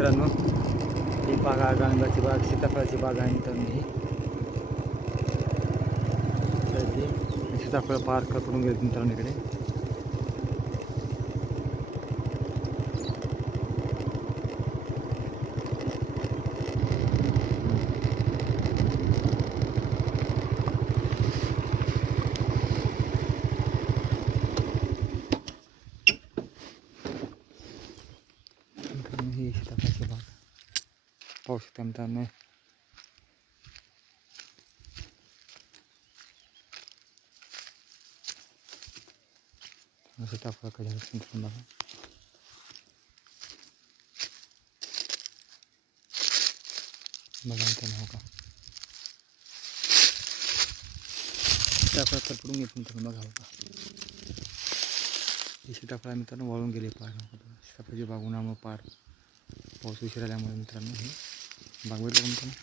मित्रांनो, ही बागा डाळिंबाची बाग, सीताफळाची बाग आहे मित्रांनो. ही सीताफळ पार करून गेले मित्रांनो इकडे. ही सीताफळाची बाग पाहू शकता मित्रांनो. सीताफळ कधी मित्रांनो बघा. बघा मित्रांनो हो का, सीताफळ पडून घेत मित्रांनो. बघा हो का, ही सीताफळ मित्रांनो वाळून गेले पार. सीताफळाची बाग उन्हामुळे पार पाऊस उशीर आल्यामुळे मित्रांनो ही बाग भेटलं मित्रांनो.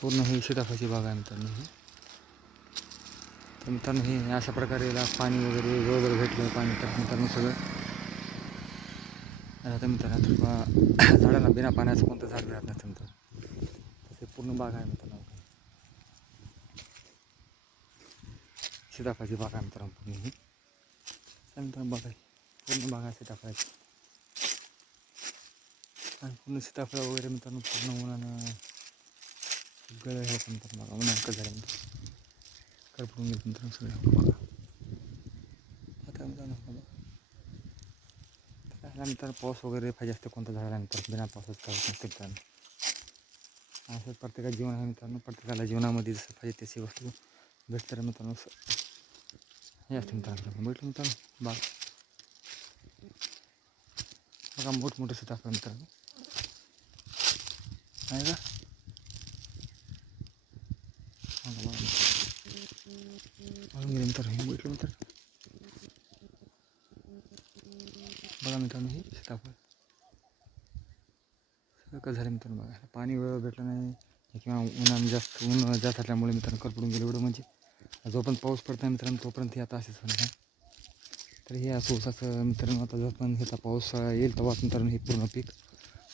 पूर्ण ही सीताफळाची बाग आहे मित्रांनो ही. तर मित्रांनो हे अशा प्रकारे याला पाणी वगैरे वेळोवेळी भेटलं पाणी तर मित्रांनो सगळं राहतं मित्रांनो. झाडांना बिना पाण्याचं कोणतं झाड राहत नसतं मित्रांनो. तसे पूर्ण बाग आहे मित्रांनो. सीताफळाची बाग आहे मित्रांनो पूर्ण ही. मित्रांनो बाग आहे, पूर्ण बाग आहे सीताफळाची. आणि पूर्ण सीताफळ वगैरे मित्रांनो पूर्ण उन्हानं गळ हे मित्रांनो. बघा उन्हानं कसं झालं करपडून घेत मित्रांनो सगळे. बघा आता मित्रांनो बघा त्याला मित्रांनो पाऊस वगैरे पाहिजे असते कोणतं झाडाला मित्रांनो. बिना पावसाचं काय नसते मित्रांनो. असं प्रत्येकाचं जीवन आहे मित्रांनो. प्रत्येकाला जीवनामध्ये जसं पाहिजे तशी वस्तू भेटतं मित्रांनो. हे असते मित्रांनो. भेटलं मित्रांनो बाग बघा मोठमोठे सीताफळ मित्रांनो आहे का. गेले मित्रांनो हे भेटलं मित्रांनो. बघा मित्रांनो हे सीताफळ सगळं कसं झालं मित्रांनो. बघा पाणी वेळ भेटलं नाही किंवा ऊन जास्त असल्यामुळे मित्रांनो करपडून गेलं. एवढं म्हणजे जो पण पाऊस पडत आहे मित्रांनो तोपर्यंत हे आता असेच होणार आहे. तर हे असं ऊसाचं मित्रांनो आता जर पण ह्याचा पाऊस येईल तेव्हा मित्रांनो हे पूर्ण पीक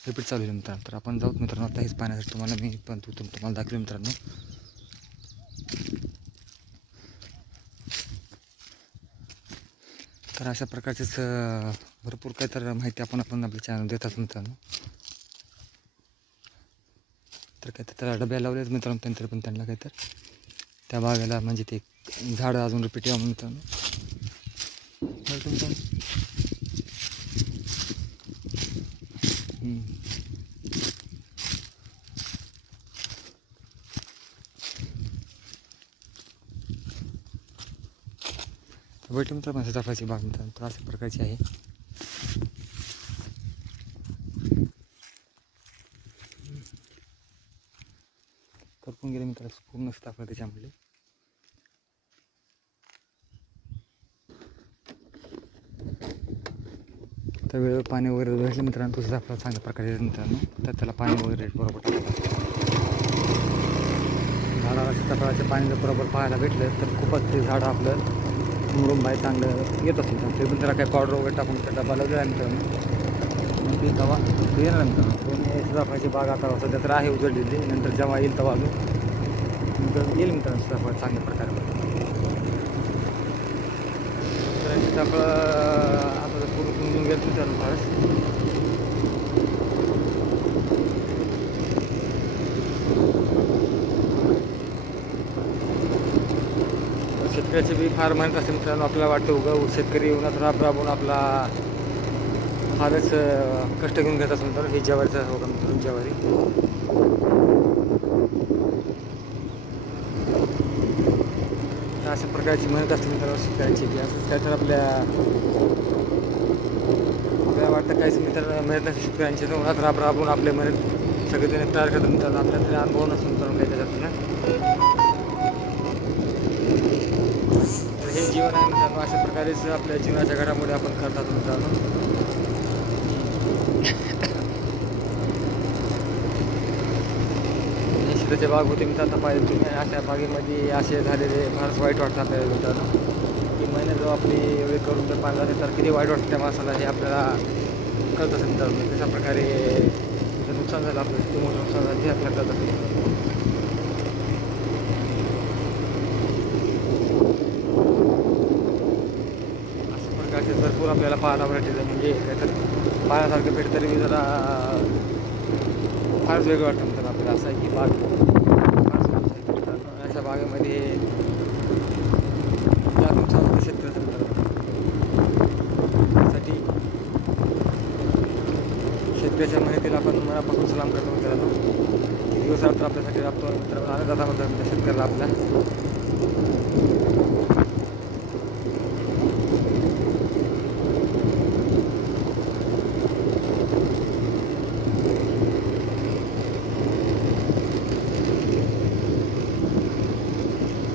रिपीट चालू आहे मित्रांनो. तर आपण जाऊत मित्रांनो आता हेच पाण्यासाठी तुम्हाला मी पण तुम्हाला दाखवेल मित्रांनो. तर अशा प्रकारचेच भरपूर काही तर माहिती आपण आपल्या चॅनल देतात मित्रांनो. तर काय तर त्याला डब्या लावलेत मित्रांनो त्यानंतर पण त्यांना काय तर त्या बागेला म्हणजे ते झाडं अजून रिपीट यावं मित्रांनो. मित्रांनो भेटलं मित्रांनो सीताफळाची बाग मित्रांनो. तर अशा प्रकारची आहे. करपून गेले मित्रांनो पूर्ण सीताफळ त्याच्यामध्ये. तर वेळेवर पाणी वगैरे भेटलं मित्रांनो तो सीताफळ चांगल्या प्रकारे मित्रांनो. तर त्याला पाणी वगैरे बरोबर टाकायचं. झाडाला सीताफळाचे पाणी जर बरोबर पाहायला भेटलं तर खूपच ते झाड आपलं मुरुम बाय चांगलं येत असेल. तर ते पण त्याला काही पावडर वगैरे टाकून त्या डबा लावलेला आहे मित्रांनो. मग ते तेव्हा ते येणार मित्रांनो. पण सीताफळाची बाग आता सध्या तर आहे उजळलेली. नंतर जेव्हा येईल तेव्हा अजून नंतर येईल मित्रांनो सीताफळ चांगल्या प्रकारे. तर सीताफळ आता जर पूर्ण समजून गेलं मित्रांनो फारच. शेतकऱ्याचे बी फार मेहनत असते मित्रांनो. आपल्याला वाटतं उगा शेतकरी उन्हात राबून आपला फारच कष्ट घेऊन घेत असं मित्रांनो. हे ज्वारीचं हो का मित्रांनो ज्वारी. अशा प्रकारची मेहनत असते मित्रांनो शेतकऱ्याची की असंच काय तर आपल्याला वाटतं काहीच मित्रांनो मेहनत नसते शेतकऱ्यांची. उन्हात राबून आपले मेहनत सगळे त्यांनी तयार करतात मित्रांनो. आपल्याला तरी अनुभव नसतो मित्रांनो काही त्याच्यातून. हे जीवन आहे मित्रांनो. अशा प्रकारेच आपल्या जीवनाच्या घडामोडी आपण करतात मित्रांनो. हे सीताची बाग होती मित्रांनो. पाहिजे तुम्ही अशा बागेमध्ये असे झालेले फारच वाईट वाटतं आपल्याला मित्रांनो. की महिने जेव्हा आपली एवढी करून जर पाणी झाले तर किती वाईट वाटतं त्या माणसाला हे आपल्याला कळत असेल मित्रांनो. तशा प्रकारे नुकसान झालं आपलं, किती मोठं नुकसान झालं ते लक्षात जातं. अशा प्रकारचे भरपूर आपल्याला पाहायला भेटते. म्हणजे काहीतरी पाहण्यासारखं भेट तरी जरा फारच वेगळं वाटतं मित्रांनो आपल्याला. असं आहे की बाग फारच मस्त आहे मित्रांनो. अशा बागेमध्ये ज्या नुकसान होतं शेतकऱ्याचं मित्रांनो, त्यासाठी शेतकऱ्याच्या मेहनतीला आपण मनापासून सलाम करतो मित्रांनो. किती दिवस रात्र आपल्यासाठी राबतो मित्रांनो, आनंदाचा म्हणतात शेतकऱ्याला आपल्या.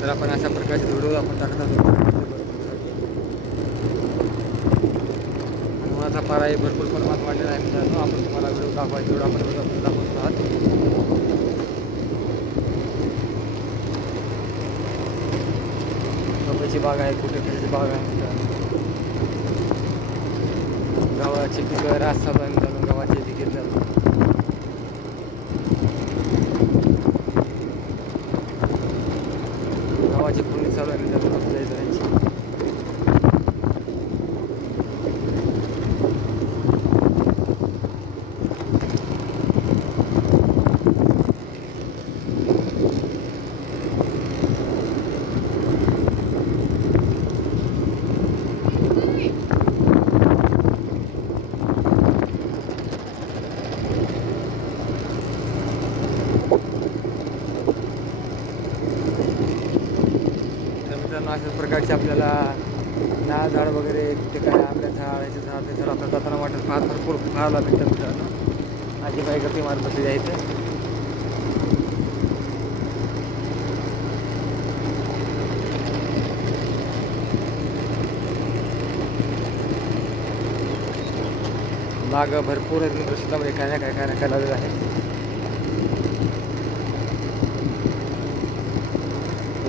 तर आपण अशा प्रकारचे व्हिडिओ आपण टाकत असतो. हनुमानाचा पारा हे भरपूर प्रमाणात वाढलेला आहे मित्रांनो. आपण तुम्हाला व्हिडिओ दाखवायचे तेवढं आपण व्हिडिओ दाखवत आहात. कपाची बाग आहे, कुठे बाग आहे मित्रांनो. गव्हाची पिकं रास चालू आहे मित्रांनो, गव्हाची पिके चालू. गव्हाची फोडणी चालू आहे मित्रांनो आपल्या इतरांची. अशाच प्रकारचे आपल्याला नारळ झाड वगैरे, कुठे काय आंब्या झाड, याचे झाड, ते झाड आपल्याला जाताना वाटत फार भरपूर फारला भेटतात मित्रांनो. आजी बाई गप्पी मारत बसलेली आहे इथे. बाग भरपूर आहेत मित्र, शेतामध्ये काय ना काय लावलेलं आहे.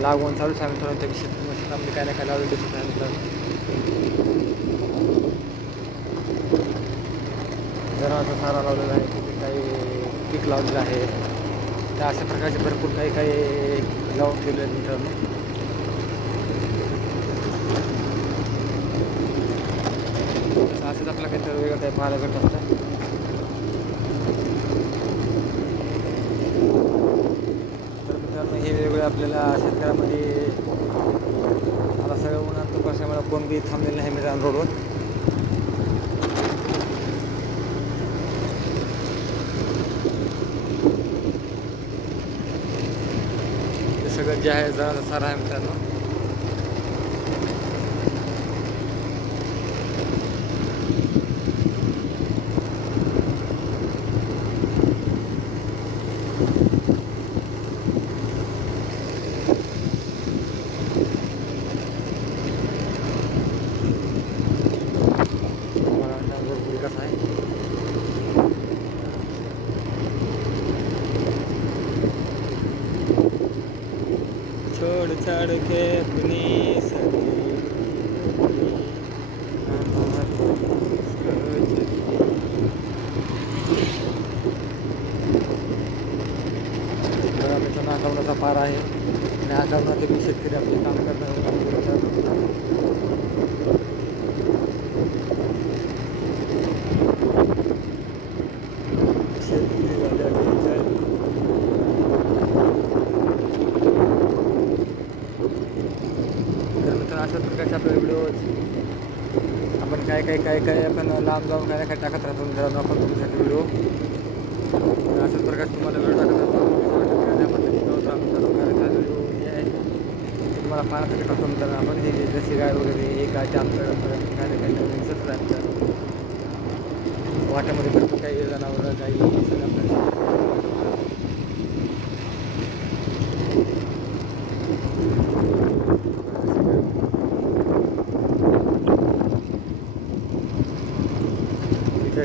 लागवण चालूच आहे मित्रांनो, त्या शेतामध्ये काय ना काय लावलेलं दिसत आहे मित्रांनो. जनावरांचा चारा लावलेला आहे, तिथे काही पीक लावलेलं आहे. त्या अशा प्रकारचे भरपूर काही लावून ठेवले आहेत मित्रांनो. असंच आपल्याला काहीतरी वेगळं काही पाहायला भेटत असतं. हे वेगवेगळे आपल्याला शेतकऱ्यामध्ये आता सगळं उन्हात कशामुळे कोण बी थांबलेलं नाही मित्रांनो रोडवर. हे सगळं जे आहे जरा सारं आहे मित्रांनो. कसं आहे छोड़ छाड़ के अपनी सगी नाकावण्याचा पार आहे आणि नाकावण्यात बी शेतकरी आपले काम करतात. अशा प्रकारचे आपले व्हिडिओ आपण काय आपण लांब जाऊन काय काय टाकत राहतो मित्रांनो आपण तुमच्यासाठी व्हिडिओ. अशाच प्रकारचे तुम्हाला व्हिडिओ टाकत राहतो. व्हिडिओ जे आहे तुम्हाला पाहण्यासाठी टाकतो मित्रांनो आपण. हे जशी गाय वगैरे हे काय ते आमच्याकडे काय काही नवीन दिसत राहतात. वाट्यामध्ये भरपूर काही जनावरं काही सगळं आपल्याला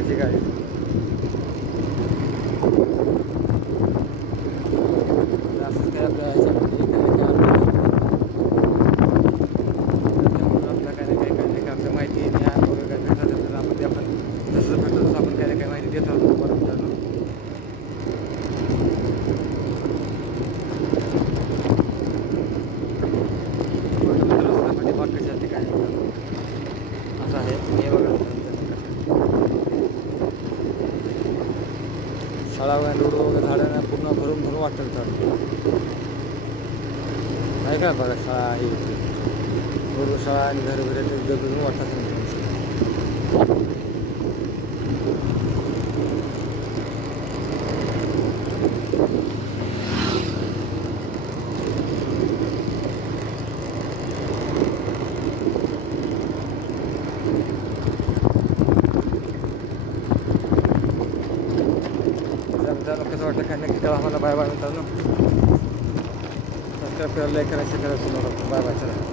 ठीक आहे. असंच काय आपल्या आपल्या काय आपल्या माहिती ज्ञान वगैरे काय भेटत असेल तर आपण जसं भेटतो तसं आपण काय माहिती देत आहोत मित्रांनो. आहे. हे बघा शाळा वगैरे रोड वगैरे झाडांना पूर्ण भरून भरून वाटतं मित्रांनो. आहे का बघा शाळा आहे रोड शाळा आणि घर वगैरे भरून वाटतात मित्रांनो. मित्रांनो कसं वाटतं काय नक्की कळवा मला. बाय बाय मित्रांनो. सबस्क्राईब करायला, लाईक करायला, शेअर करायला. Bye bye. चला.